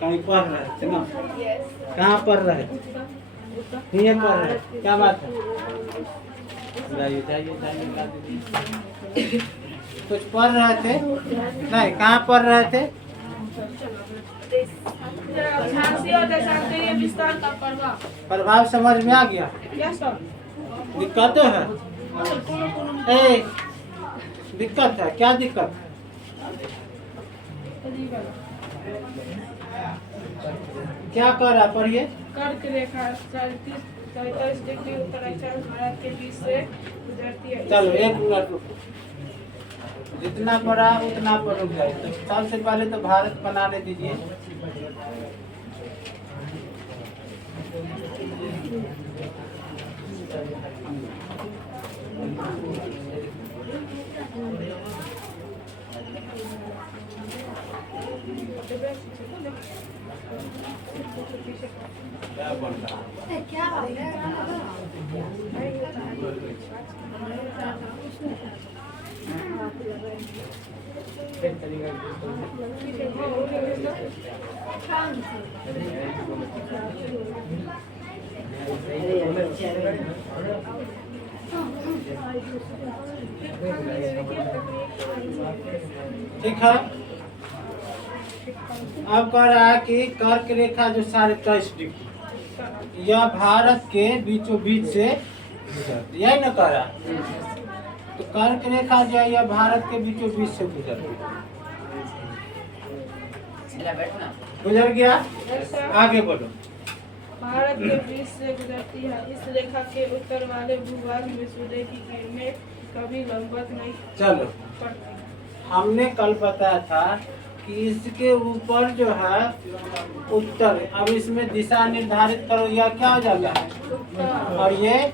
कहीं पढ़ रहे थे ना? कहाँ पढ़ रहे थे? ये पढ़ रहे थे। क्या बात है? जाइए जाइए जाइए ला दीजिए। कुछ पढ़ रहे थे? नहीं, कहाँ पढ़ रहे थे? प्रभाव समझ में आ गया? दिक्कत है? दिक्कत है, क्या दिक्कत है? क्या कर रहा? पढ़िए। कर्क रेखा 37 डिग्री उत्तर अक्षांश भारत के बीच से गुजरती है। चलो 1 मिनट रुको। जितना पढ़ा उतना पर रुक जाए। तो सबसे पहले तो भारत बनाने दीजिए। क्या बोल रहा है? क्या बात है? ठीक है। अब कह रहा है कि कर्क रेखा जो 23.5 डिग्री यह भारत के बीचों बीच से गुजरती, यही न कह रहा? तो कर्क रेखा जो है यह भारत के बीचों बीच से गुजरती, गुजर गया। आगे बोलो। भारत के बीच से गुजरती है। इस रेखा के उत्तर वाले भूभाग में सूर्य की किरणें कभी लंबवत नहीं चलो, पड़ती। हमने कल बताया था कि इसके ऊपर जो है उत्तर, अब इसमें दिशा निर्धारित करो, यह क्या हो जाएगा? और ये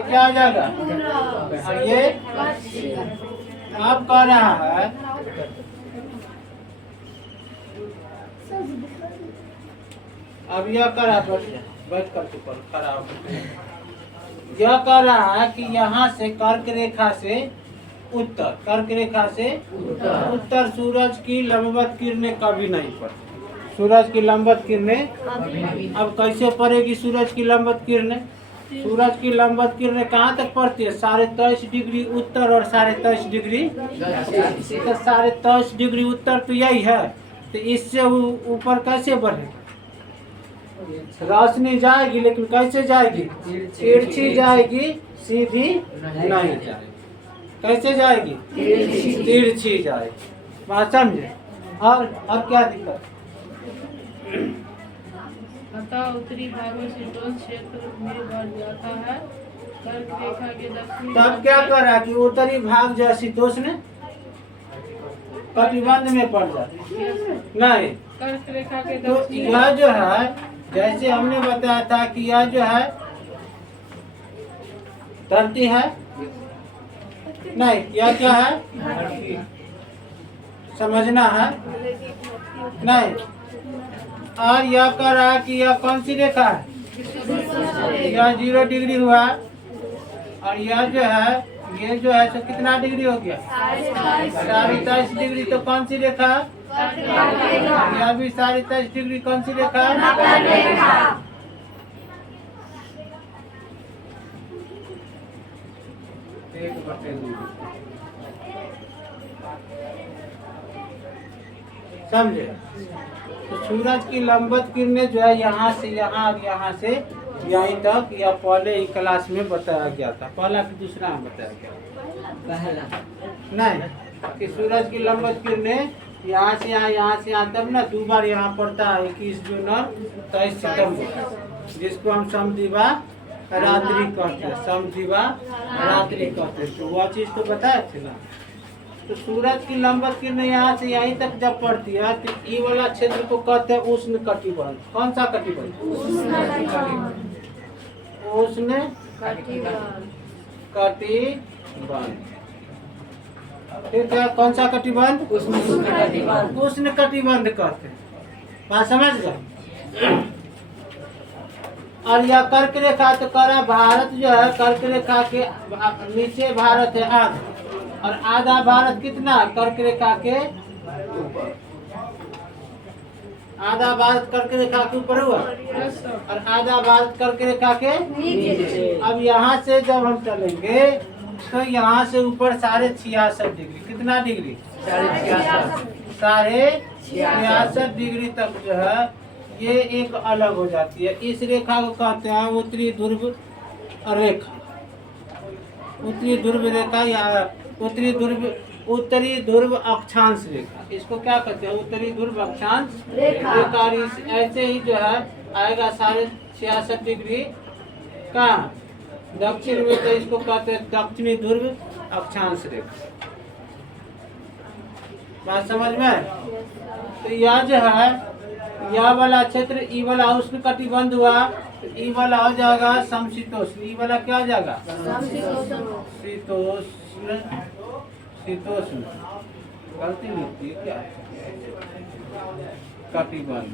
क्या हो जाएगा? और ये अब कह रहा है अब यह कर रहा है, बैठ कर चुप खड़ा हो। यह कह रहा है कि यहाँ से कर्क रेखा से उत्तर, कर्क रेखा से उत्तर सूरज की लंबवत किरणें कभी नहीं पड़ती। सूरज की लंबवत किरणें अब कैसे पड़ेगी? सूरज की लंबवत किरणें, सूरज की लंबवत किरणें कहाँ तक पड़ती है? 23.5 डिग्री उत्तर और 23.5 डिग्री, तो 23.5 डिग्री उत्तर तो यही है। तो इससे ऊपर कैसे बढ़े? रोशनी जाएगी, लेकिन कैसे जाएगी? तिरछी जाएगी, सीधी नहीं जाएगी। कैसे जाएगी? तिरछी जाएगी। बात समझे? और क्या दिक्कत? अतः उत्तरी भागों से शीतोष्ण क्षेत्र में बढ़ जाता है। कर्क रेखा के दक्षिण तब क्या कर रहा है कि उत्तरी भाग जो है शीतोष्ण कटिबंध में पड़ जाता है। नहीं, कर्क रेखा के तो दक्षिण यह जो है, जैसे हमने बताया था कि यह जो है धरती है, नहीं, यह क्या है? समझना है। नहीं, और यह कह रहा है कि यह कौन सी रेखा है? यह 0 डिग्री हुआ, और यह जो है, ये जो है तो कितना डिग्री हो गया? 23.5 डिग्री। तो कौन सी रेखा? यह भी 23.5 डिग्री। कौन सी रेखा? समझे? तो सूरज की लंबवत किरणें जो है यहाँ से यहाँ और यहाँ से यहीं तक, या पहले ही क्लास में बताया गया था। पहला कि दूसरा में बताया गया? नहीं, कि सूरज की लंबवत किरणें यहाँ से यहाँ से यहाँ, तब ना 2 बार यहाँ पड़ता है, 21 जून और 23 सितम्बर, जिसको हम समदिवा रात्रि कहते हैं। समदिवा रात्रि कहते हैं। तो वह चीज़ तो बताया थे ना। तो सूरज की लंबवत किरणें यहाँ से यहीं तक जब पड़ती है, तो ये वाला क्षेत्र को कहते हैं उष्ण कटिबंध। कौन सा कटिबंध? उष्ण कटिबंध। ठीक है, कौन सा कटिबंध? उष्ण कटिबंध कहते हैं। बात समझ गए? और यह कर्क रेखा तो करा, भारत जो है कर्क रेखा के नीचे भारत है आधा, और आधा भारत कितना कर्क रेखा के ऊपर, आधा भारत कर्क रेखा के ऊपर हुआ और आधा भारत कर्क रेखा के नीचे। अब यहाँ से जब हम चलेंगे तो यहाँ से ऊपर 66.5 डिग्री, कितना डिग्री 66.5 डिग्री तक जो है ये एक अलग हो जाती है। इस रेखा को कहते हैं उत्तरी ध्रुव रेखा, उत्तरी ध्रुव रेखा या उत्तरी ध्रुव अक्षांश रेखा, इसको क्या कहते हैं उत्तरी ध्रुव अक्षांश रेखा। ऐसे ही जो है आएगा 66.5 डिग्री का दक्षिण में, तो इसको कहते हैं दक्षिणी ध्रुव अक्षांश रेखा। बात समझ में? तो यह जो है यह वाला क्षेत्र ई वाला उष्ण कटिबंध हुआ, तो ई वाला हो जाएगा समशीतोष्ण, ई वाला क्या हो जाएगा शीतोष्ण, शीतोष्ण गलती लिखती है क्या कटिबंध,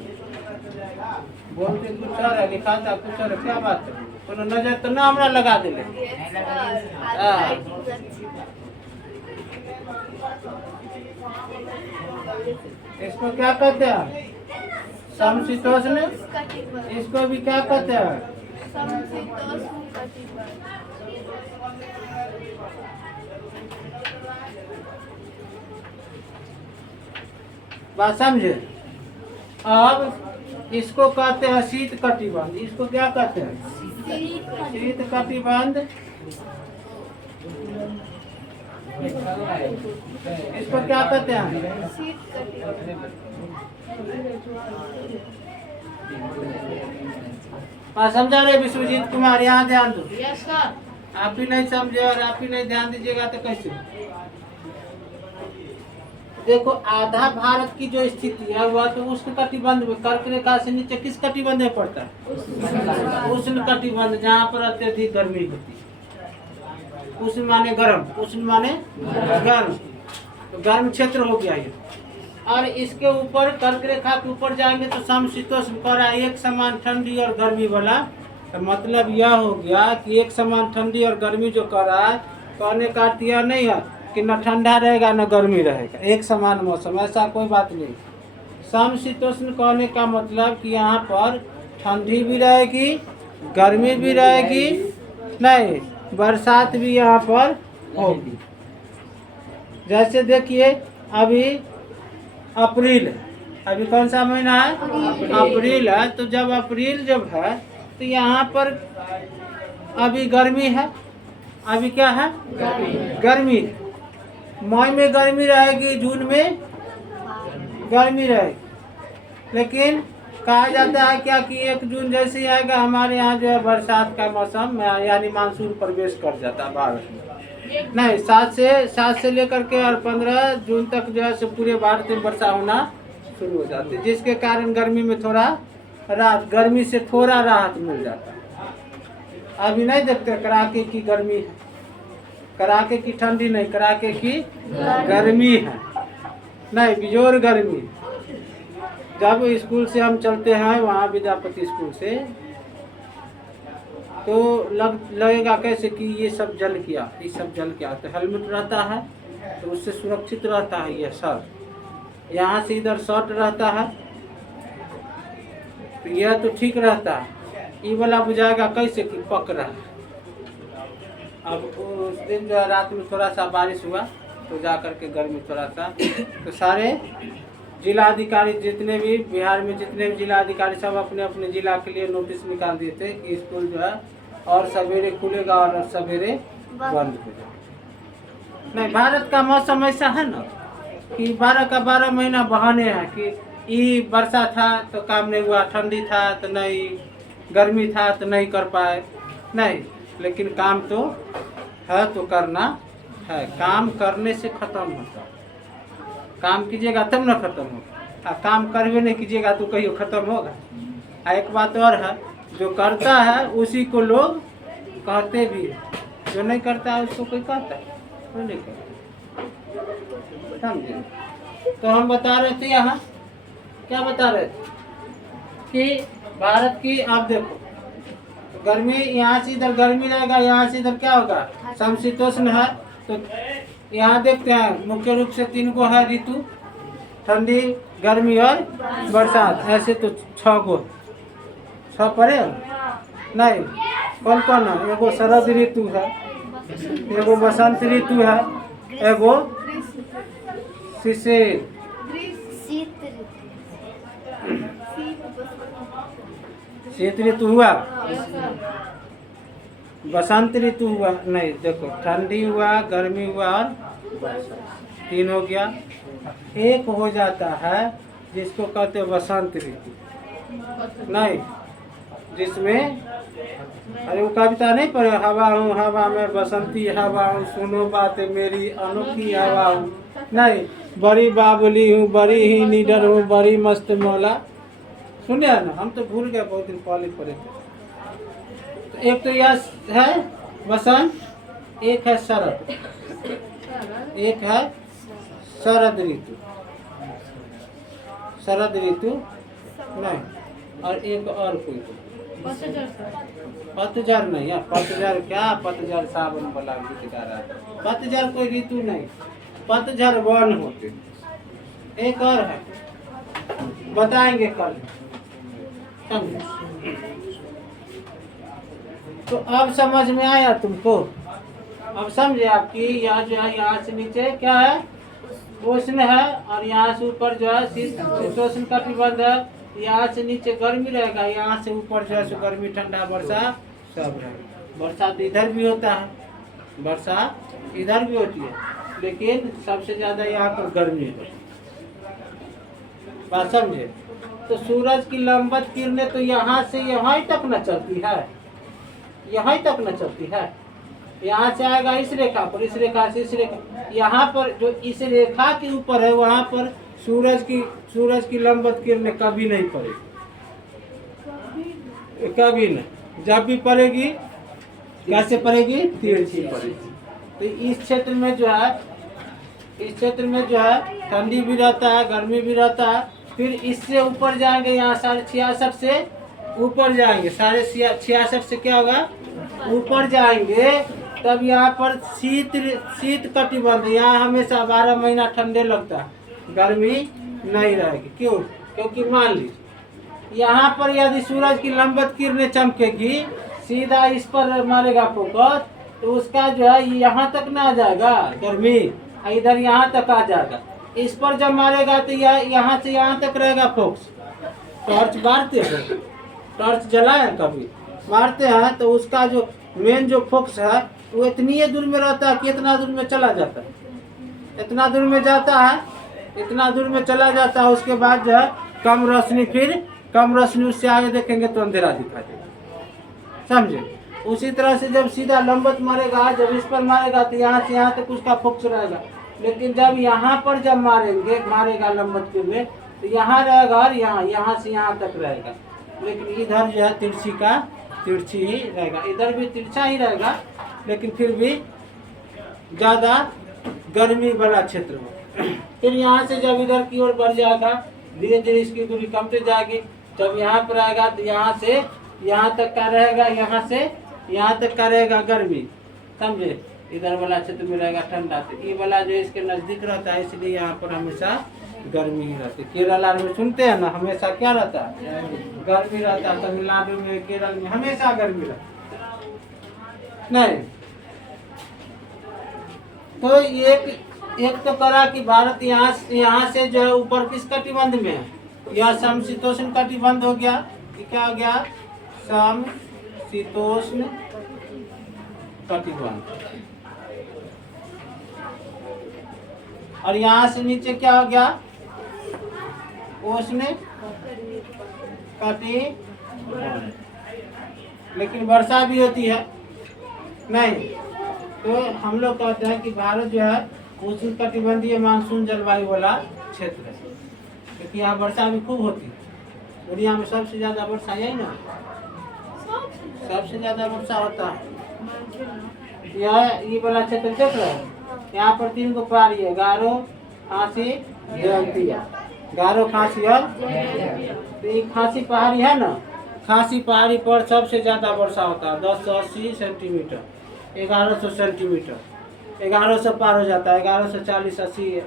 बोलते कुछ और है लिखाता कुछ और, क्या बात है? कोनो नजर तो ना हमरा लगा दिले। इसको क्या कहते हैं समशीतोष्ण, इसको भी क्या कहते हैं बात समझे? अब इसको कहते हैं शीत कटिबंध, इसको क्या कहते हैं शीत कटिबंध, इसको क्या कहते हैं समझा रहे विश्वजीत कुमार? यहाँ ध्यान दो। Yes sir. आप भी नहीं समझे और आप भी नहीं ध्यान दीजिएगा तो कैसे? देखो आधा भारत की जो स्थिति है वह तो उष्ण कटिबंध में, कर्क रेखा से नीचे किस कटिबंध में पड़ता है उष्ण कटिबंध, जहाँ पर अत्यधिक गर्मी होती है। उष्ण माने गर्म, उष्ण माने गर्म, तो गर्म क्षेत्र हो गया ये। और इसके ऊपर कर्क रेखा के ऊपर जाएंगे तो समशीतोष्ण कर रहा है, एक समान ठंडी और गर्मी वाला। तो मतलब यह हो गया कि एक समान ठंडी और गर्मी जो कर रहा है, कहने का अर्थ यह नहीं है कि न ठंडा रहेगा न गर्मी रहेगा, एक समान मौसम, ऐसा कोई बात नहीं। समशीतोष्ण कहने का मतलब कि यहाँ पर ठंडी भी रहेगी, गर्मी भी रहेगी, नहीं बरसात भी यहाँ पर होगी। जैसे देखिए अभी अप्रैल है, अभी कौन सा महीना है अप्रैल है, तो जब अप्रैल जब है तो यहाँ पर अभी गर्मी है, अभी क्या है गर्मी है। मई में गर्मी रहेगी, जून में गर्मी रहेगी, लेकिन कहा जाता है क्या कि 1 जून जैसे ही आएगा हमारे यहाँ जो है बरसात का मौसम यानी मानसून प्रवेश कर जाता है भारत में। नहीं 7 से लेकर के और 15 जून तक जो है सो पूरे भारत में वर्षा होना शुरू हो जाती है, जिसके कारण गर्मी में थोड़ा राहत, गर्मी से थोड़ा राहत मिल जाता है। अभी नहीं देखते कड़ाके की गर्मी है, कड़ाके की ठंडी नहीं, कड़ाके की गर्मी है, नहीं बिजोर गर्मी। जब स्कूल से हम चलते हैं वहाँ विद्यापति स्कूल से, तो लगेगा कैसे कि ये सब जल गया, ये सब जल गया। तो हेलमेट रहता है तो उससे सुरक्षित रहता है ये शर्ट, यहाँ से इधर शर्ट रहता है तो यह तो ठीक रहता है, ये वाला बुझाएगा कैसे कि पक रहा है। अब उस दिन जो है रात में थोड़ा सा बारिश हुआ तो जा कर के गर्मी थोड़ा सा, तो सारे जिलाधिकारी जितने भी बिहार में जितने भी जिलाधिकारी सब अपने अपने जिला के लिए नोटिस निकाल दिए थे कि स्कूल जो है और सवेरे खुलेगा और सवेरे बंद हो जाएगा। नहीं भारत का मौसम ऐसा है ना कि 12 का 12 महीना बहाने हैं कि ये वर्षा था तो काम नहीं हुआ, ठंडी था तो नहीं, गर्मी था तो नहीं कर पाए, नहीं, लेकिन काम तो है तो करना है। काम करने से खत्म होता है, काम कीजिएगा तब ना खत्म होगा, काम करवे नहीं कीजिएगा तो कहियो खत्म होगा। एक बात और है, जो करता है उसी को लोग कहते भी है, जो नहीं करता है उसको कोई कहता है, कोई नहीं कहता। समझे? तो हम बता रहे थे यहाँ क्या बता रहे थे कि भारत की आप देखो गर्मी, यहाँ से इधर गर्मी रहेगा, यहाँ से इधर क्या होगा समशीतोष्ण है, तो यहाँ देखते हैं मुख्य रूप से 3 गो है ऋतु, ठंडी, गर्मी और बरसात। ऐसे तो 6 गो, 6 पड़े नहीं, कौन कौन है? एगो शरद ऋतु है, एगो बसंत ऋतु है, एगो शिशिर, शीत ऋतु हुआ, बसंत ऋतु हुआ नहीं, देखो ठंडी हुआ, गर्मी हुआ और बरसात, 3 हो गया। एक हो जाता है जिसको कहते हैं बसंत ऋतु, नहीं, जिसमें अरे वो कविता नहीं पढ़े, हवा हूँ हवा में बसंती हवा हूँ, सुनो बात मेरी अनोखी हवा हूँ, नहीं, बड़ी बाबुली हूँ, बड़ी ही निडर हूँ, बड़ी मस्त मौला, सुने ना, हम तो भूल गए, बहुत दिन पहले पढ़े थे। तो एक तो यह है बसंत, एक है शरद, एक है शरद ऋतु, शरद ऋतु नहीं, और एक और कोई पतझड़ नहीं है, पतझड़ क्या, पतझड़ सावन वाला गीत गा रहा है, पतझड़ कोई ऋतु नहीं, पतझड़ वन होते। एक और है, बताएंगे कल, समझे? तो अब समझ में आया तुमको? अब समझे आपकी, यहाँ जो है यहाँ से नीचे क्या है, उष्ण है, और यहाँ से ऊपर जो है शीतोष्ण कटिबंध है, यहाँ से नीचे गर्मी रहेगा, यहाँ से ऊपर जो है गर्मी ठंडा वर्षा सब रहेगा। बरसात इधर भी होता है, बरसात इधर भी होती है, लेकिन सबसे ज्यादा यहाँ पर गर्मी है, बात समझे? तो सूरज की लंबवत किरणें तो यहाँ से यहाँ तक न चलती है, यहाँ तक न चलती है, यहाँ से आएगा इस रेखा पर, इस रेखा से इस रेखा, यहाँ पर जो इस रेखा के ऊपर है वहाँ पर सूरज की लंबवत किरणें कभी नहीं पड़ेगी, कभी नहीं। जब भी पड़ेगी कैसे पड़ेगी, तिरछी पड़ेगी। तो इस क्षेत्र में जो है, इस क्षेत्र में जो है ठंडी भी रहता है, गर्मी भी रहता है। फिर इससे ऊपर जाएंगे, यहाँ 66.5 से ऊपर जाएंगे, 66.5 से क्या होगा, ऊपर जाएंगे, तब यहाँ पर शीत कटिबंध, यहाँ हमेशा 12 महीना ठंडे लगता है, गर्मी नहीं रहेगी। क्यों? क्योंकि मान लीजिए यहाँ पर यदि सूरज की लंबवत किरणें चमकेगी, सीधा इस पर मारेगा फोकस, तो उसका जो है यहाँ तक ना आ जाएगा गर्मी, इधर यहाँ तक आ जाएगा। इस पर जब मारेगा तो यहाँ से यहाँ तक रहेगा फोकस। टॉर्च मारते हैं, टॉर्च जलाए कभी, मारते हैं तो उसका जो मेन जो फोकस है वो इतनी दूर में रहता है कि इतना दूर में चला जाता है, इतना दूर में जाता है, इतना दूर में चला जाता है। उसके बाद जो है कम रोशनी, फिर कम रोशनी, उससे आगे देखेंगे तो अंधेरा दिखाई देगा, समझे? उसी तरह से जब सीधा लंबवत मारेगा, जब इस पर मारेगा तो यहाँ से यहाँ तक उसका फोकस रहेगा, लेकिन जब यहाँ पर जब मारेगा लंबवत के लिए तो यहाँ रहेगा और यहाँ से यहाँ तक रहेगा, लेकिन इधर जो है तिरछी ही रहेगा, इधर भी तिरछा ही रहेगा, लेकिन फिर भी ज़्यादा गर्मी वाला क्षेत्र में। फिर यहाँ से जब इधर की ओर बढ़ जाएगा, धीरे धीरे इसकी दूरी कमते जाएगी, जब यहाँ पर आएगा तो यहाँ से यहाँ तक का रहेगा, यहाँ से यहाँ तक का रहेगा गर्मी, समझे? इधर वाला क्षेत्र में रहेगा ठंडा। तो ये वाला जो इसके नज़दीक रहता है, इसलिए यहाँ पर हमेशा गर्मी ही रहती है। केरल में सुनते हैं ना, हमेशा क्या रहता है, गर्मी रहता है। तमिलनाडु में, केरल में हमेशा गर्मी रहती है, नहीं? तो एक तो करा कि भारत यहाँ से जो है ऊपर किस कटिबंध में है, यह समशीतोष्ण कटिबंध हो गया, क्या हो गया, समशीतोष्ण कटिबंध। और यहाँ से नीचे क्या हो गया, उष्ण कटिबंध। लेकिन वर्षा भी होती है, नहीं? तो हम लोग कहते हैं कि भारत जो है उष्ण कटिबंधीय मानसून जलवायु वाला क्षेत्र है, क्योंकि यहाँ वर्षा भी खूब होती है। दुनिया में सबसे ज्यादा वर्षा यही ना, सबसे ज्यादा वर्षा होता है। ये वाला क्षेत्र देख रहे हैं, यहाँ पर 3 गो पहाड़ी है, गारो, खांसी, जयंतिया। गारो, खांसी और तो ये खांसी पहाड़ी है ना, खांसी पहाड़ी पर सबसे ज्यादा वर्षा होता है, 1080 सेंटीमीटर, 1100 सेंटीमीटर। 1100 पार हो जाता है, 1140, 80,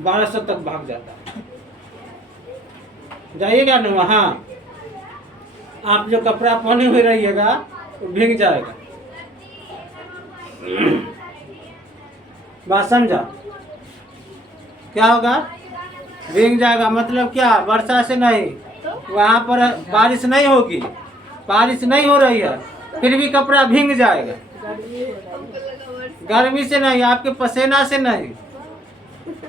1200 तक भाग जाता है। जाइएगा ना वहाँ, आप जो कपड़ा पहने हुए रहिएगा वो भीग जाएगा। बात समझा? क्या होगा? भीग जाएगा। मतलब क्या? वर्षा से नहीं, वहाँ पर बारिश नहीं होगी, बारिश नहीं हो रही है, फिर भी कपड़ा भीग जाएगा। गर्मी से नहीं, आपके पसीना से नहीं।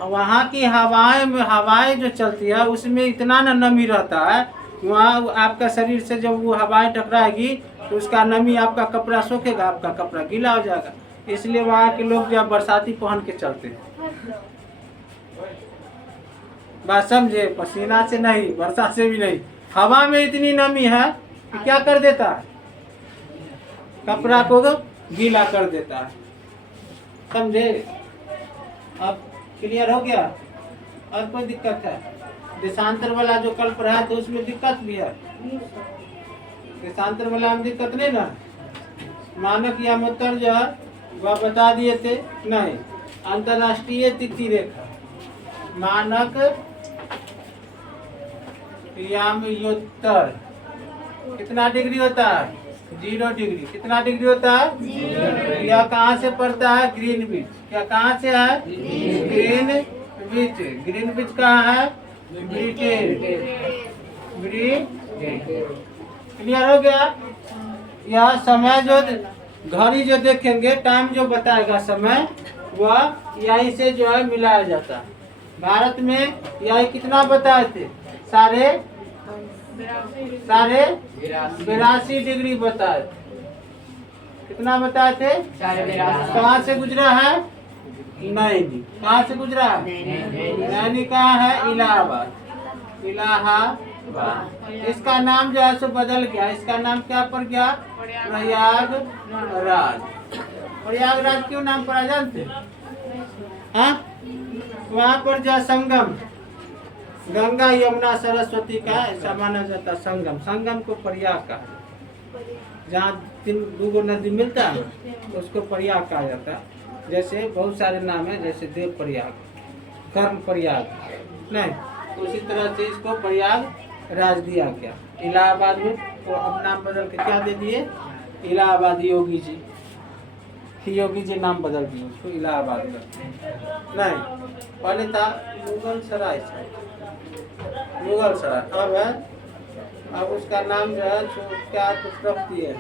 वहाँ की हवाएं जो चलती है उसमें इतना ना नमी रहता है, वहाँ आपका शरीर से जब वो हवाएं टकराएगी तो उसका नमी आपका कपड़ा सूखेगा, आपका कपड़ा गीला हो जाएगा। इसलिए वहाँ के लोग जो बरसाती पहन के चलते हैं। बात समझे? पसीना से नहीं, वर्षा से भी नहीं, हवा में इतनी नमी है कि क्या कर देता है, कपड़ा को गीला कर देता है। समझे? अब क्लियर हो गया? और कोई दिक्कत है? देशांतर वाला जो कल पढ़ा तो उसमें दिक्कत भी है? देशांतर वाला में दिक्कत नहीं ना? मानक यामोत्तर जो है वह बता दिए थे नहीं। अंतर्राष्ट्रीय तिथि रेखा, मानक यामोत्तर कितना डिग्री होता है? 0 डिग्री। कितना डिग्री होता है? यह कहाँ से पड़ता है? ग्रीनविच। क्या कहाँ से है? ग्रीनविच। ग्रीनविच कहाँ है? ब्रिटेन। क्लियर हो गया? यह समय जो घड़ी जो देखेंगे, टाइम जो बताएगा समय, वह यहीं से जो है मिलाया जाता है। भारत में यही कितना बताए थे? साढ़े 82 डिग्री बताए। कितना बताए थे? कहाँ से गुजरा है? नैनी। कहाँ से गुजरा है? नैनी कहाँ है? इलाहाबाद। इलाहाबाद। इसका नाम जो है सो बदल गया। इसका नाम क्या पड़ गया? प्रयागराज। प्रयागराज क्यों नाम पड़ा जानते? हाँ, वहाँ पर जो संगम, गंगा यमुना सरस्वती का ऐसा माना जाता संगम। संगम को प्रयाग का, जहाँ 2 नदी मिलता है उसको प्रयाग कहा जाता है। जैसे बहुत सारे नाम है, जैसे देव प्रयाग, कर्म प्रयाग, नहीं, उसी तरह से इसको प्रयाग राज दिया गया। इलाहाबाद में तो अब नाम बदल के क्या दे दिए? इलाहाबाद योगी जी। योगी जी नाम बदल दिए उसको इलाहाबाद का। नहीं, पहले था मुगल सराय। मुगल सराय अब है, अब उसका नाम जो है क्या कुछ रख दिए,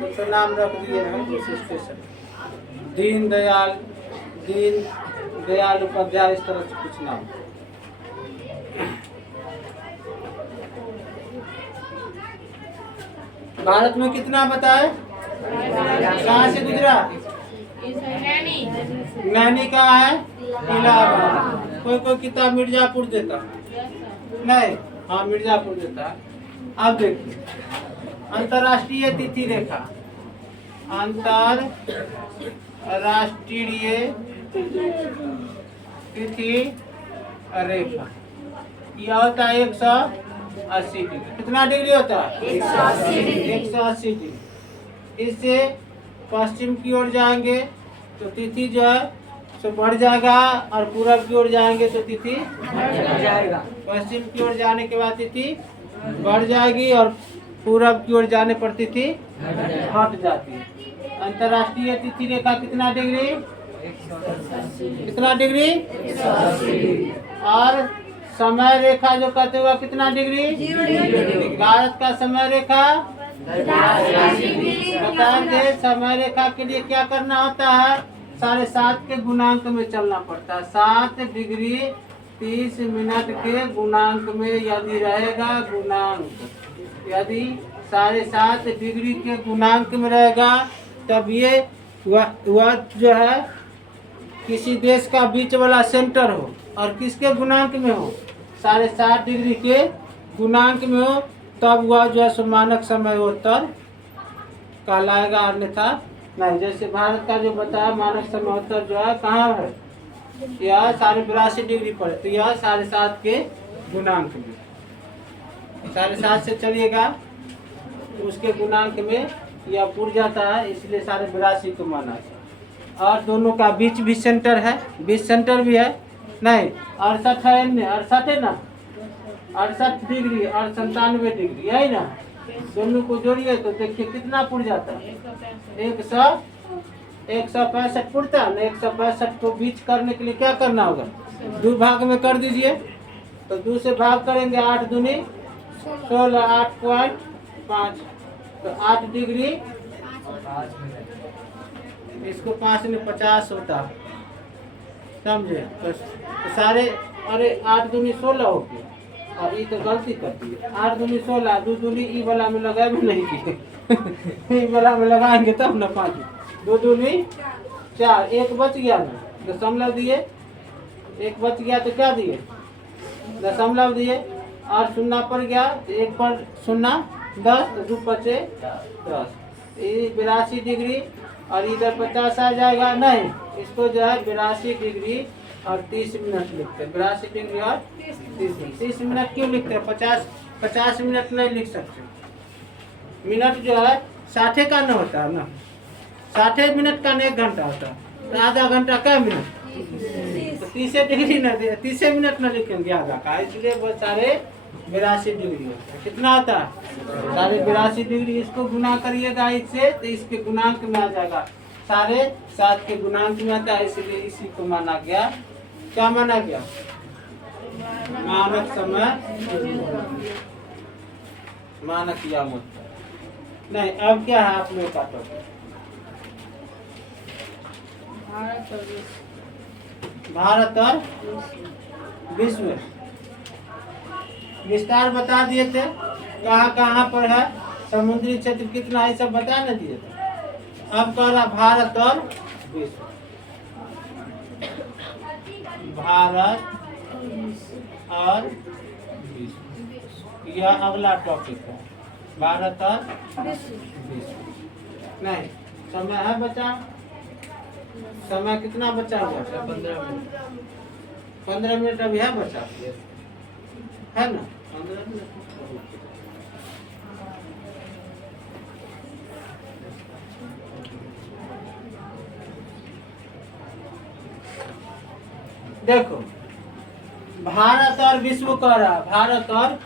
कुछ नाम रख दिए हैं उस स्टेशन, दीन दयाल उपाध्याय, इस तरह से कुछ नाम। भारत में कितना बताए? कहाँ से गुजरा? नैनी कहाँ है? इलाहाबाद। कोई किताब मिर्जापुर देता नहीं, हाँ मिर्जापुर देता है। अब देखिए अंतर्राष्ट्रीय तिथि रेखा, अंतर्राष्ट्रीय तिथि रेखा, यह होता है 180 डिग्री। कितना डिग्री होता है? 180 डिग्री। इससे पश्चिम की ओर जाएंगे तो तिथि जो है सो बढ़ जाएगा, और पूरब की ओर जाएंगे तो तिथि घट जाएगा। पश्चिम की ओर जाने के बाद तिथि बढ़ जाएगी, और पूरब की ओर जाने पर तिथि घट जाती है। अंतर्राष्ट्रीय तिथि रेखा कितना डिग्री? कितना डिग्री? और समय रेखा जो कहते हुआ कितना डिग्री? भारत का समय रेखा बताएंगे। समय रेखा के लिए क्या करना होता है? 7.5 के गुणांक में चलना पड़ता है। 7 डिग्री 30 मिनट के गुणांक में यदि रहेगा, गुणांक यदि 7.5 डिग्री के गुणांक में रहेगा, तब ये वह जो है किसी देश का बीच वाला सेंटर हो, और किसके गुणांक में हो? 7.5 डिग्री के गुणांक में हो, तब वह जो है मानक समयोत्तर कहलाएगा, अन्यथा नहीं। जैसे भारत का जो बताया मानक समयोत्तर जो है कहाँ है? यह 82.5 डिग्री पर, तो यह 7.5 के गुणांक में, 7.5 से चलिएगा तो उसके गुणांक में यह पूर्व जाता है, इसलिए 82.5 को माना है। और दोनों का बीच भी सेंटर है, बीच सेंटर भी है नहीं, 68 है, 68 है ना, 68 डिग्री और 97 डिग्री, यही ना। दोनों को जोड़िए तो देखिए कितना पुर जाता है, 165 पुरता है ना। 165 को बीच करने के लिए क्या करना होगा, 2 भाग में कर दीजिए। तो 2 से भाग करेंगे, 8 दूनी 16, 8.5, तो 8 डिग्री, इसको 5 में 50 होता, समझे। तो सारे, अरे 8 दूनी 16 हो गए, और ये तो गलती कर दी, 8 दूनी 16, 2 दूनी ई वाला में लगा भी नहीं किए। ई वाला में लगाएंगे तब ना 5, 2 दूनी 4, 1 बच गया ना, दशमलव दिए, 1 बच गया तो क्या दिए, दशमलव दिए, और 0 पर गया तो 1 पर 0, 10, तो 2 बचे 10, 82 डिग्री, और इधर 50 आ जाएगा नहीं, इसको जो है 82 डिग्री और 30 मिनट लिखते हैं, 82 डिग्री और 30 मिनट क्यों लिखते हैं, 50 मिनट नहीं लिख सकते। मिनट जो है 60 का न होता है ना, 60 मिनट का न 1 घंटा होता है, तो आधा घंटा क्या मिनट, तो 30 डिग्री न 30 मिनट न लिखेंगे आधा का, इसलिए वो सारे 82 डिग्री होता है। कितना होता है, सारे 82 डिग्री। इसको गुना करिएगा इससे तो इसके गुणांक में आ जाएगा, 7.5 के गुणांक में आता है, इसलिए इसी को माना गया, क्या माना गया, मानक समय, मानक यामत। नहीं, अब क्या है आप लोग का टॉपिक, भारत और विश्व, विस्तार बता दिए थे, कहाँ कहाँ पर है, समुद्री क्षेत्र कितना है, सब बता न दिए थे। अब कह रहा भारत और विश्व, भारत और विश्व, यह अगला टॉपिक है, भारत और विश्व। नहीं, समय है बचा, समय कितना बचा हुआ, 15 मिनट अभी है बचा, है ना, 15 मिनट। देखो, भारत और विश्व कह रहा, भारत और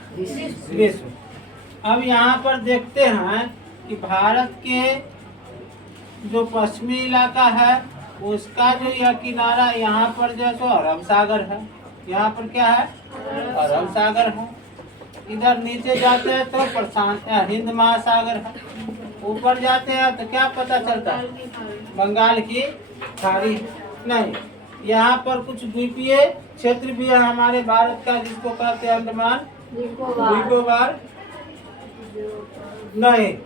विश्व। अब यहाँ पर देखते हैं कि भारत के जो पश्चिमी इलाका है उसका जो यह किनारा, यहाँ पर जो सो अरब सागर है, यहाँ पर क्या है, अरब सागर है। इधर नीचे जाते हैं तो प्रशांत हिंद महासागर है, ऊपर जाते हैं तो क्या पता चलता है, बंगाल की खाड़ी। नहीं, यहाँ पर कुछ द्वीपीय क्षेत्र भी है हमारे भारत का, जिसको कहते हैं अंडमान निकोबार। नहीं,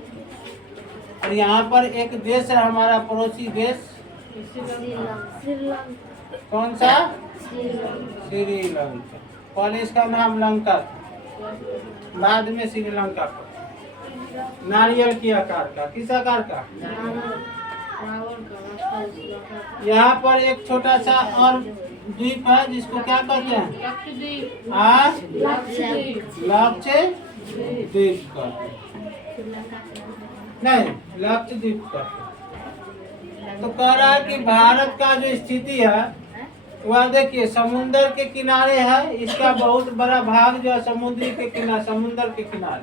और यहाँ पर एक देश है हमारा पड़ोसी देश, कौन सा, श्रीलंका। पहले इसका नाम लंका था, बाद में श्रीलंका। नारियल की आकार का, किस आकार का, यहाँ पर एक छोटा सा और द्वीप है जिसको क्या कहते हैं, लक्षद्वीप कहते हैं। नहीं, लक्षद्वीप कहते हैं। तो कह रहा है कि भारत का जो स्थिति है वह देखिए समुंदर के किनारे है, इसका बहुत बड़ा भाग जो है समुद्री के किनारे, समुंदर के किनारे।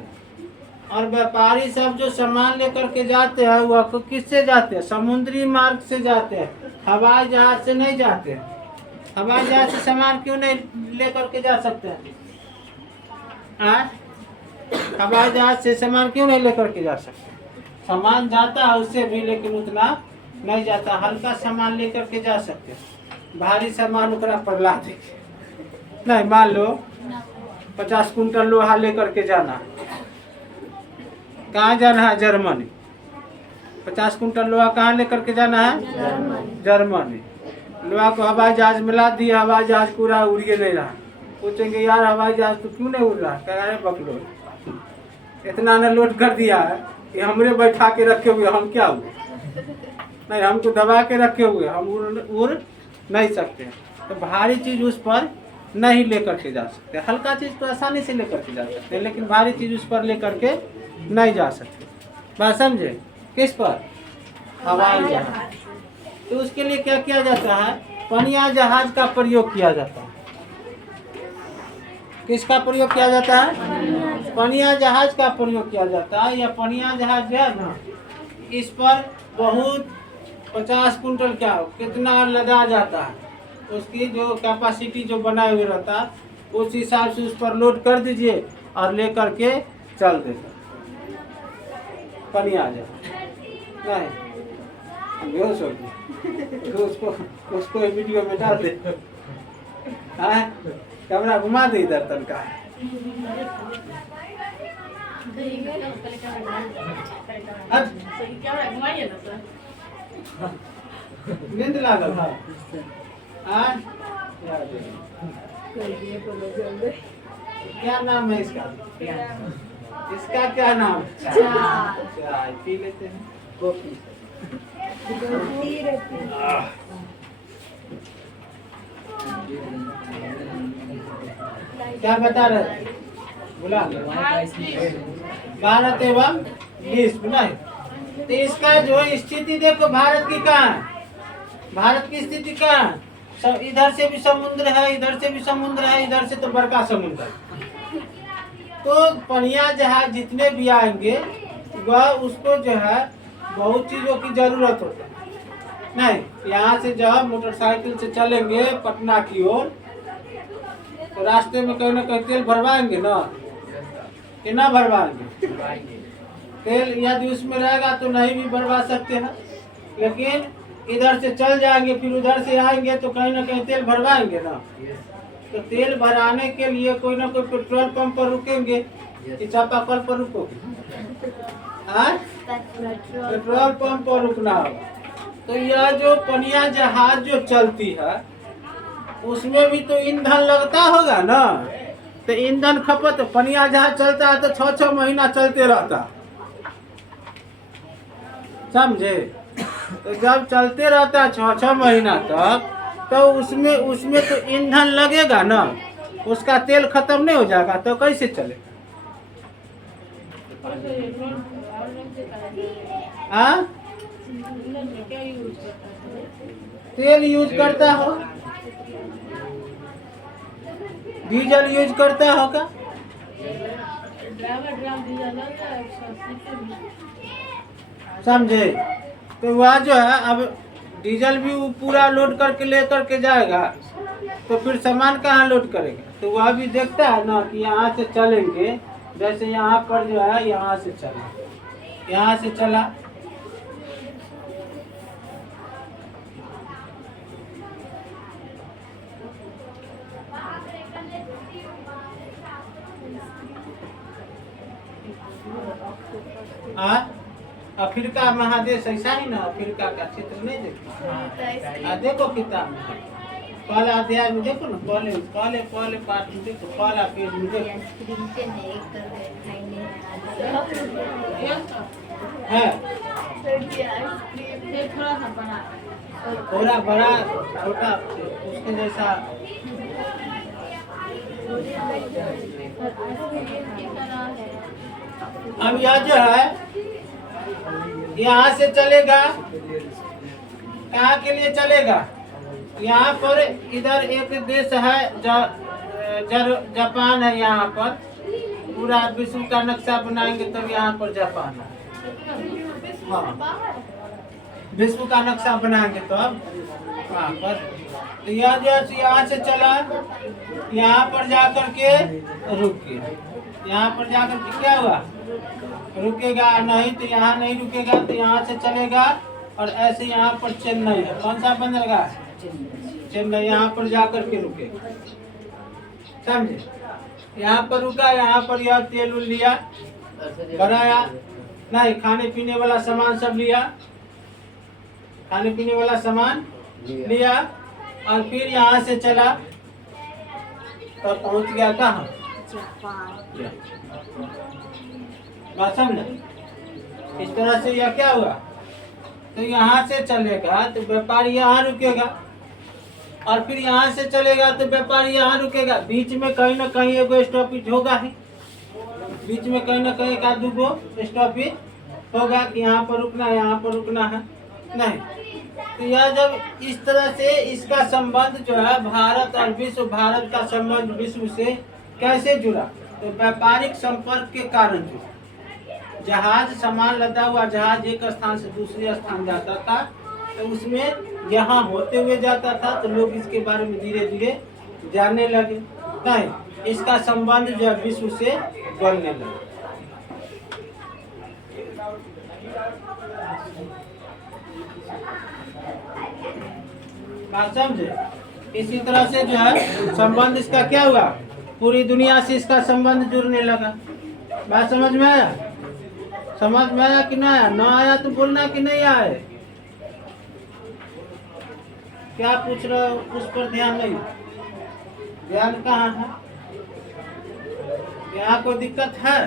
और व्यापारी सब जो सामान लेकर के जाते हैं वह किससे जाते हैं, समुद्री मार्ग से जाते हैं, हवाई जहाज से नहीं जाते हैं। हवाई जहाज से सामान क्यों नहीं लेकर के जा सकते हैं, हवाई जहाज से सामान क्यों नहीं लेकर के जा सकते, सामान जाता है उससे भी, लेकिन उतना नहीं जाता, हल्का सामान लेकर के जा सकते हैं, भारी सामान उकरा पर ला दे। नहीं, मान लो 50 कुंटल लोहा लेकर के जाना, कहाँ जाना है, जर्मनी। 50 कुंटल लोहा कहाँ लेकर के जाना है, जर्मनी। लोहा को हवाई जहाज में ला दिया, हवाई जहाज पूरा उड़िए नहीं रहा। पूछेंगे यार हवाई जहाज तो क्यों नहीं उड़ रहा, कह रहे बकलो इतना ने लोड कर दिया है कि हमरे बैठा के रखे हुए, हम क्या हुए, नहीं हमको दबा के रखे हुए, हम उड़ नहीं सकते। तो भारी चीज उस पर नहीं लेकर के जा सकते, हल्का चीज तो आसानी से लेकर के जा सकते हैं, लेकिन भारी चीज उस पर लेकर के नहीं जा सकते। बात समझे, किस पर, हवाई जहाज। तो उसके लिए क्या किया जाता है, पनिया जहाज का प्रयोग किया जाता है। किसका प्रयोग किया जाता है, पनिया जहाज का प्रयोग किया जाता है। या पनिया जहाज जो है ना, इस पर बहुत 50 कुंटल क्या कितना लदा जाता है, उसकी जो कैपेसिटी जो बनाए हुए रहता है उस हिसाब से उस पर लोड कर दीजिए और लेकर के चल देता पनिया जहाज। नहीं बेहोश हो गई तो उसको वीडियो में डाल दे। हाँ कैमरा घुमा दे इधर तनका। नींद लागल है। हाँ क्या नाम है इसका, इसका क्या नाम, चाय पी लेते हैं, कॉफी। क्या बता रहे, बोला भारत एवं विश्व बोला है। तो इसका जो स्थिति देखो भारत की कहाँ है, भारत की स्थिति कहाँ है, सब इधर से भी समुद्र है, इधर से भी समुद्र है, इधर से तो बड़का समुद्र है। तो पनिया जहाज जितने भी आएंगे वह उसको जो है बहुत चीजों की जरूरत होता है। नहीं यहाँ से जब मोटरसाइकिल से चलेंगे पटना की ओर तो रास्ते में कहीं ना कहीं तेल भरवाएंगे ना, कि ना भरवाएंगे तेल, यदि उसमें रहेगा तो नहीं भी भरवा सकते हैं, लेकिन इधर से चल जाएंगे फिर उधर से आएंगे तो कहीं ना कहीं तेल भरवाएंगे ना। तो तेल भराने के लिए कोई ना कोई पेट्रोल पंप पर रुकेंगे कि चापाकल पर रुकोगे, पेट्रोल पंप पर रुकना होगा। तो यह जो पनिया जहाज जो चलती है उसमें भी तो ईंधन लगता होगा ना। तो ईंधन खपत, पनिया जहाज चलता है तो 6-6 महीना चलते रहता, समझे। तो जब चलते रहता है 6-6 महीना तक तो उसमें तो ईंधन लगेगा ना, उसका तेल खत्म नहीं हो जाएगा तो कैसे चलेगा। हाँ तेल यूज करता हो, डीजल यूज करता होगा, समझे। तो वह जो है अब डीजल भी वो पूरा लोड करके लेकर के जाएगा तो फिर सामान कहाँ लोड करेगा। तो वह भी देखता है ना कि यहाँ से चलेंगे, जैसे यहाँ पर जो है यहाँ से चला, यहाँ से चला अफ्रीका महादेश ऐसा ही ना, अफ्रीका का क्षेत्र नहीं देखो, देखो किताब में पहला अध्याय में देखो ना, पहले पाठ में देखो, पहला पेज में देखो है थोड़ा बड़ा छोटा उसके जैसा। अब यह जो है यहाँ से चलेगा, कहाँ के लिए चलेगा, यहाँ पर इधर एक देश है जापान है, यहाँ पर पूरा विश्व का नक्शा बनाएंगे तब यहाँ पर जापान है। हाँ विश्व का नक्शा बनाएंगे तब वहाँ पर। तो यह जो यहाँ से चला, यहाँ पर जाकर के रुक गया, यहाँ पर जाकर के क्या हुआ, रुकेगा नहीं तो यहाँ नहीं रुकेगा, तो यहाँ से चलेगा और ऐसे यहाँ पर चेन्नई है, कौन सा बंदरगाह, चेन्नई, यहाँ पर जाकर के रुकेगा, समझे। यहाँ पर रुका, यहाँ पर यह तेल उल लिया, बनाया नहीं, खाने पीने वाला सामान सब लिया, खाने पीने वाला सामान लिया और फिर यहाँ से चला और पहुँच गया कहाँ, बात समझा। इस तरह से यह क्या हुआ, तो यहाँ से चलेगा तो व्यापारी यहाँ रुकेगा और फिर यहाँ से चलेगा तो व्यापारी यहाँ रुकेगा, बीच में कहीं ना कहीं एगो स्टॉपेज होगा ही, बीच में कहीं ना कहीं एक आध दो स्टॉपेज होगा कि यहाँ पर रुकना है, यहाँ पर रुकना है, नहीं तो यह जब इस तरह से इसका संबंध जो है भारत और विश्व, भारत का संबंध विश्व से कैसे जुड़ा, तो व्यापारिक संपर्क के कारण जुड़ा। जहाज, सामान लदा हुआ जहाज एक स्थान से दूसरे स्थान जाता था, तो उसमें यहाँ होते हुए जाता था, तो लोग इसके बारे में धीरे धीरे जानने लगे। नहीं, इसका संबंध जो है विश्व से बढ़ने लगा। बात समझे? इसी तरह से जो है संबंध इसका क्या हुआ, पूरी दुनिया से इसका संबंध जुड़ने लगा। बात समझ में आया? समझ में आया कि नहीं आया? न आया तो बोलना कि नहीं आए। क्या पूछ रहे हो, उस पर ध्यान नहीं। ध्यान कहाँ है? यहाँ कोई दिक्कत है?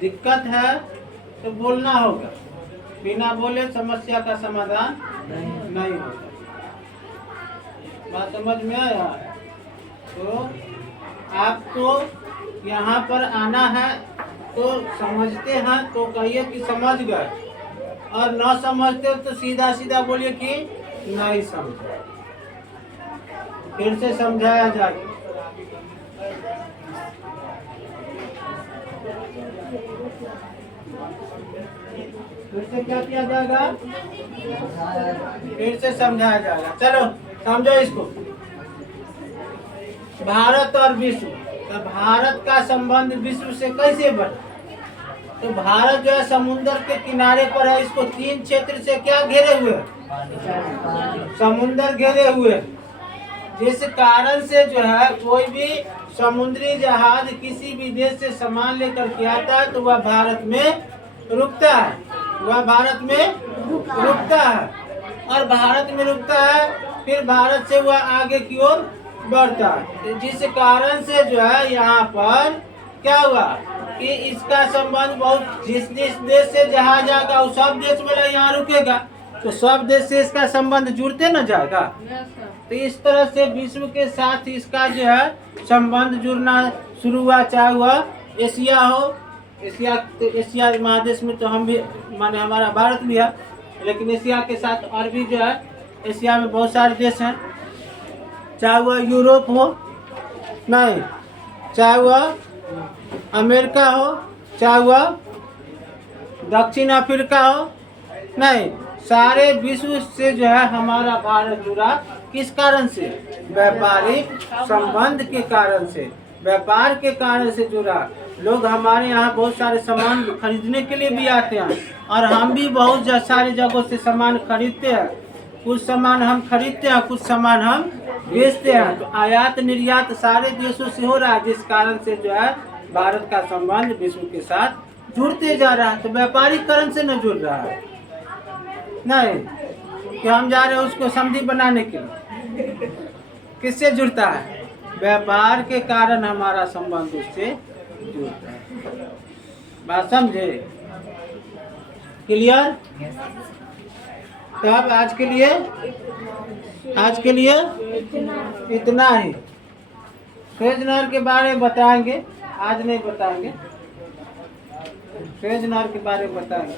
दिक्कत है तो बोलना होगा। बिना बोले समस्या का समाधान नहीं होगा। बात समझ में आया? तो आपको यहाँ पर आना है, तो समझते हैं तो कहिए कि समझ गए, और न समझते तो सीधा सीधा बोलिए कि नहीं समझा। फिर से समझाया जाए। फिर से क्या किया जाएगा? फिर से समझाया जाएगा। चलो समझो इसको। भारत और विश्व, तो भारत का संबंध विश्व से कैसे बढ़ा? तो भारत जो है समुद्र के किनारे पर है, इसको 3 क्षेत्र से क्या घेरे हुए? समुद्र घेरे हुए। जिस कारण से जो है कोई भी समुद्री जहाज किसी भी देश से सामान लेकर के आता है तो वह भारत में रुकता है, वह भारत में रुकता है, और भारत में रुकता है, फिर भारत से वह आगे की ओर बढ़ता है। जिस कारण से जो है यहाँ पर क्या हुआ कि इसका संबंध बहुत, जिस देश से जहाज आएगा वो सब देश वाला यहाँ रुकेगा, तो सब देश से इसका संबंध जुड़ते न जाएगा। तो इस तरह से विश्व के साथ इसका जो है संबंध जुड़ना शुरू हुआ। चाहे वह एशिया हो, एशिया, तो एशिया महादेश में तो हम भी, माने हमारा भारत भी है, लेकिन एशिया के साथ और भी जो है एशिया में बहुत सारे देश हैं। चाहे वह यूरोप हो, नहीं, चाहे वह अमेरिका हो, चाहे वह दक्षिण अफ्रीका हो, नहीं, सारे विश्व से जो है हमारा भारत जुड़ा। किस कारण से? व्यापारिक संबंध के कारण से, व्यापार के कारण से जुड़ा। लोग हमारे यहाँ बहुत सारे सामान खरीदने के लिए भी आते हैं, और हम भी बहुत सारी जगहों से सामान खरीदते हैं। कुछ सामान हम खरीदते हैं, कुछ सामान हम बेचते हैं। तो आयात निर्यात सारे देशों से हो रहा है, जिस कारण से जो है भारत का संबंध विश्व के साथ जुड़ते जा रहा है। तो व्यापारीकरण से न जुड़ रहा है, नहीं कि हम जा रहे हैं उसको संधि बनाने के लिए। किससे जुड़ता है? व्यापार के कारण हमारा संबंध उससे जुड़ता है। बात समझे? क्लियर? तब आज के लिए इतना ही। सुएज नहर के बारे में बताएंगे, आज नहीं बताएंगे। सुएज नहर के बारे में बताएंगे।